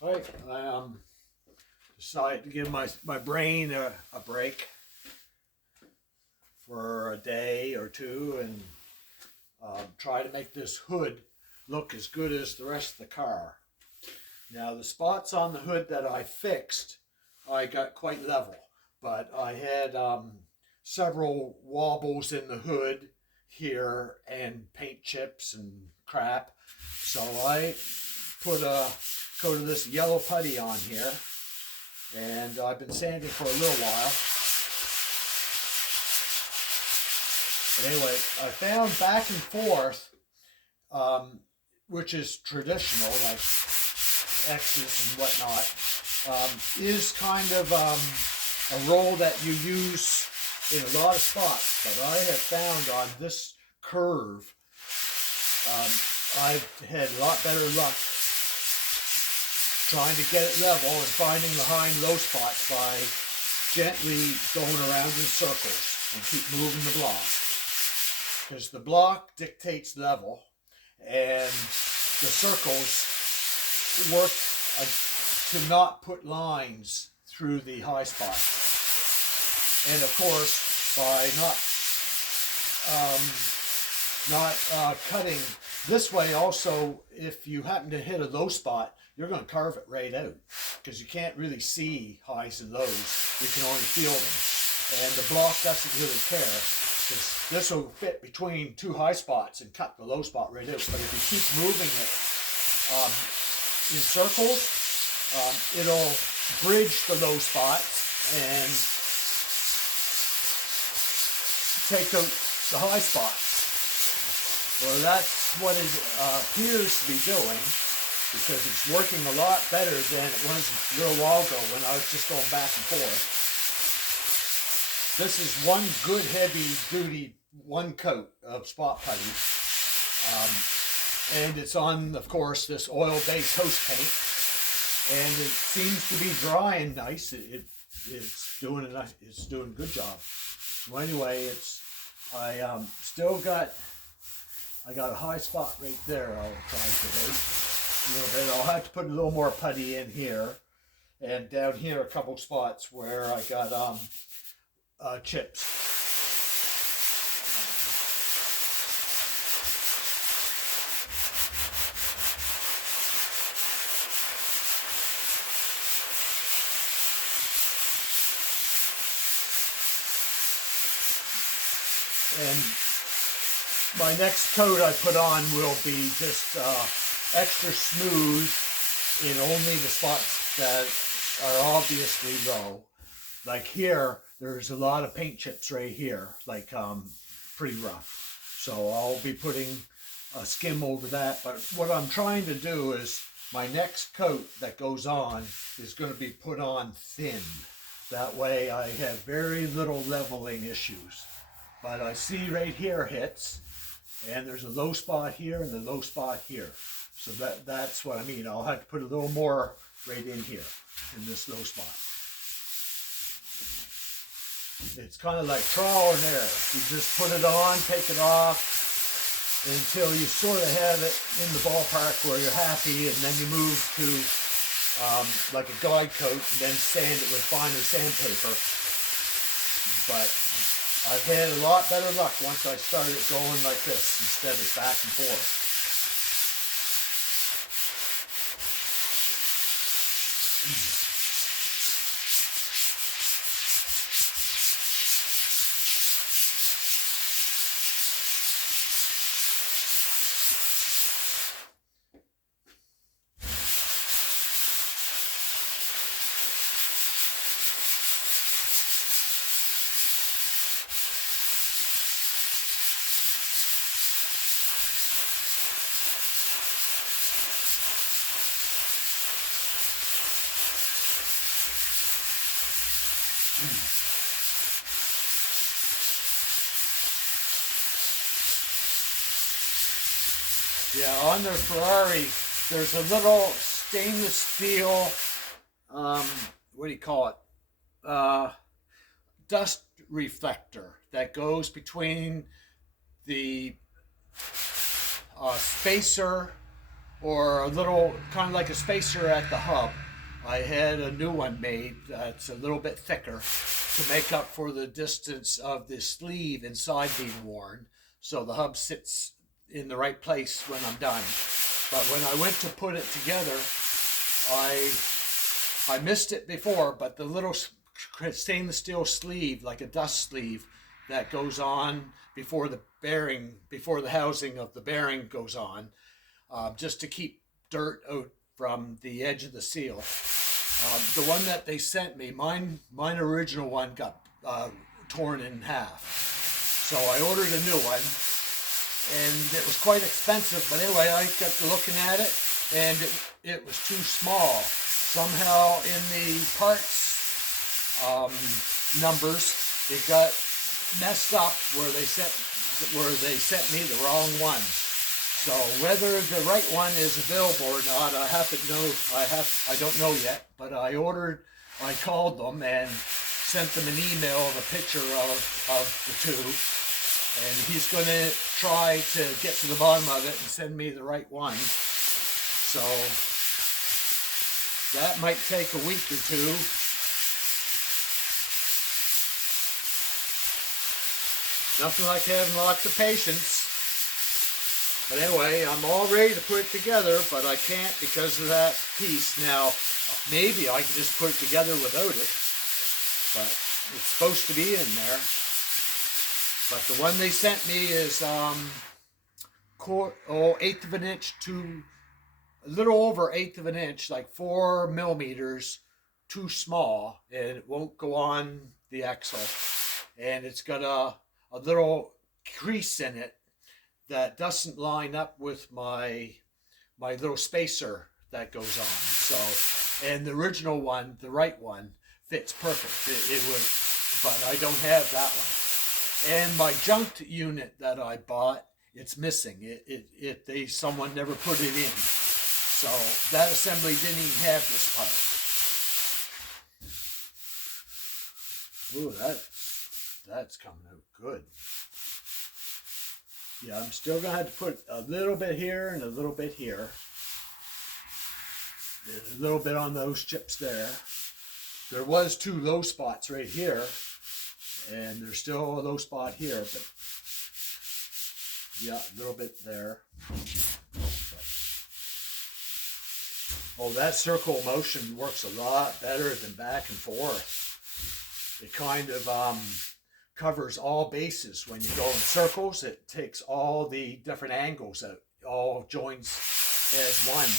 Right, I decided to give my brain a break for a day or two and try to make this hood look as good as the rest of the car. Now the spots on the hood that I fixed, I got quite level, but I had several wobbles in the hood here and paint chips and crap. So I put a coat of this yellow putty on here, and I've been sanding for a little while. But anyway, I found back and forth, which is traditional, like X's and whatnot, is kind of a roll that you use in a lot of spots. But I have found on this curve, I've had a lot better luck trying to get it level and finding the high and low spots by gently going around in circles and keep moving the block. Because the block dictates level and the circles work to not put lines through the high spots. And of course, by not cutting this way, also, if you happen to hit a low spot, you're going to carve it right out because you can't really see highs and lows. You can only feel them. And the block doesn't really care because this will fit between two high spots and cut the low spot right out. But if you keep moving it in circles, it'll bridge the low spots and take out the high spots. Well, that's what it appears to be doing, because it's working a lot better than it was a little while ago when I was just going back and forth. This is one good heavy duty one coat of spot putty. And it's on, of course, this oil-based house paint. And it seems to be drying nice. It's doing a good job. So anyway, I got a high spot right there. I'll try to do a little bit. I'll have to put a little more putty in here, and down here a couple spots where I got chips. And my next coat I put on will be just extra smooth in only the spots that are obviously low. Like here, there's a lot of paint chips right here, like pretty rough. So I'll be putting a skim over that. But what I'm trying to do is my next coat that goes on is going to be put on thin. That way I have very little leveling issues. But I see right here hits, and there's a low spot here and a low spot here. So that's what I mean. I'll have to put a little more right in here, in this low spot. It's kind of like trial and error. You just put it on, take it off, until you sort of have it in the ballpark where you're happy, and then you move to like a guide coat and then sand it with finer sandpaper. But I've had a lot better luck once I started going like this instead of back and forth. Yeah, on their Ferrari, there's a little stainless steel, what do you call it? Dust reflector that goes between the spacer or a little, kind of like a spacer at the hub. I had a new one made that's a little bit thicker to make up for the distance of the sleeve inside being worn, so the hub sits in the right place when I'm done. But when I went to put it together, I missed it before, but the little stainless steel sleeve, like a dust sleeve, that goes on before the bearing, before the housing of the bearing goes on, just to keep dirt out from the edge of the seal. The one that they sent me, mine original one got torn in half. So I ordered a new one, and it was quite expensive. But anyway, I kept looking at it, and it was too small. Somehow in the parts numbers, it got messed up where they sent me the wrong one. So whether the right one is available or not, I don't know yet. But I called them and sent them an email of a picture of the two, and he's going to try to get to the bottom of it and send me the right one. So that might take a week or two. Nothing like having lots of patience. But anyway, I'm all ready to put it together, but I can't because of that piece. Now, maybe I can just put it together without it, but it's supposed to be in there. But the one they sent me is 1/8 of an inch to a little over 1/8 of an inch, like 4 millimeters too small, and it won't go on the axle. And it's got a little crease in it that doesn't line up with my little spacer that goes on. So, and the original one, the right one, fits perfect. It would, but I don't have that one. And my junked unit that I bought, it's missing. Someone never put it in. So that assembly didn't even have this part. Ooh, that's coming out good. Yeah, I'm still going to have to put a little bit here and a little bit here. And a little bit on those chips there. There was 2 low spots right here. And there's still a low spot here. But yeah, a little bit there. Oh, that circle motion works a lot better than back and forth. It kind of covers all bases. When you go in circles, it takes all the different angles out, all joins as one.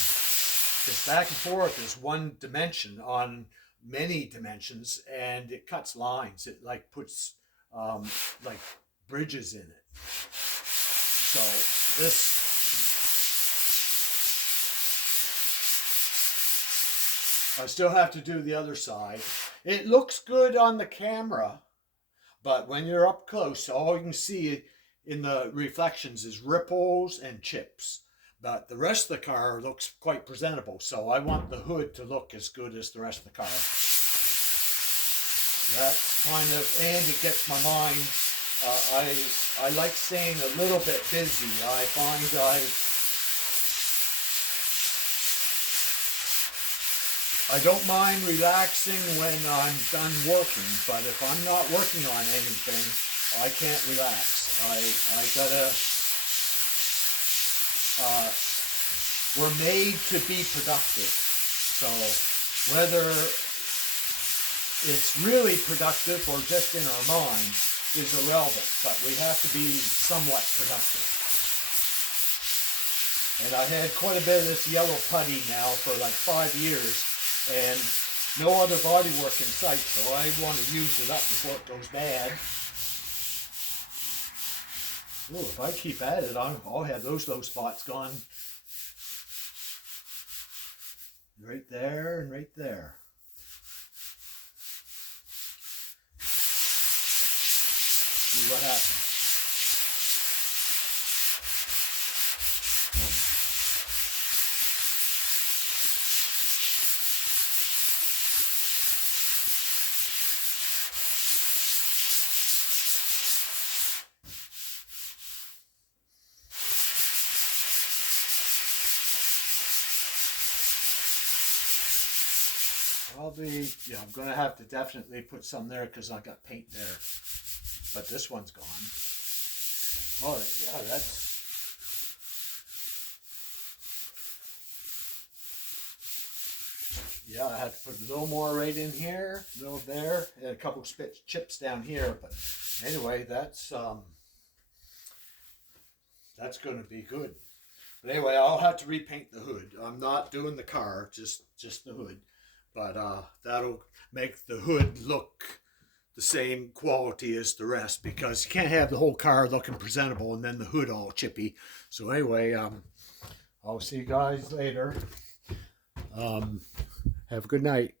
Because back and forth is one dimension on many dimensions, and it cuts lines. It like puts like bridges in it. So this, I still have to do the other side. It looks good on the camera, but when you're up close, all you can see in the reflections is ripples and chips. But the rest of the car looks quite presentable, so I want the hood to look as good as the rest of the car. That's kind of, and it gets my mind. I like staying a little bit busy. I find I don't mind relaxing when I'm done working, but if I'm not working on anything, I can't relax. I gotta, we're made to be productive. So whether it's really productive or just in our mind is irrelevant, but we have to be somewhat productive. And I've had quite a bit of this yellow putty now for like 5 years, and no other body work in sight, so I want to use it up before it goes bad. Ooh, if I keep at it, I'll have those low spots gone. Right there and right there. See what happens. Probably, yeah, I'm going to have to definitely put some there because I got paint there. But this one's gone. Oh, yeah, that's... Yeah, I had to put a little more right in here, a little there, and a couple chips down here. But anyway, that's going to be good. But anyway, I'll have to repaint the hood. I'm not doing the car, just the hood. But that'll make the hood look the same quality as the rest, because you can't have the whole car looking presentable and then the hood all chippy. So anyway, I'll see you guys later. Have a good night.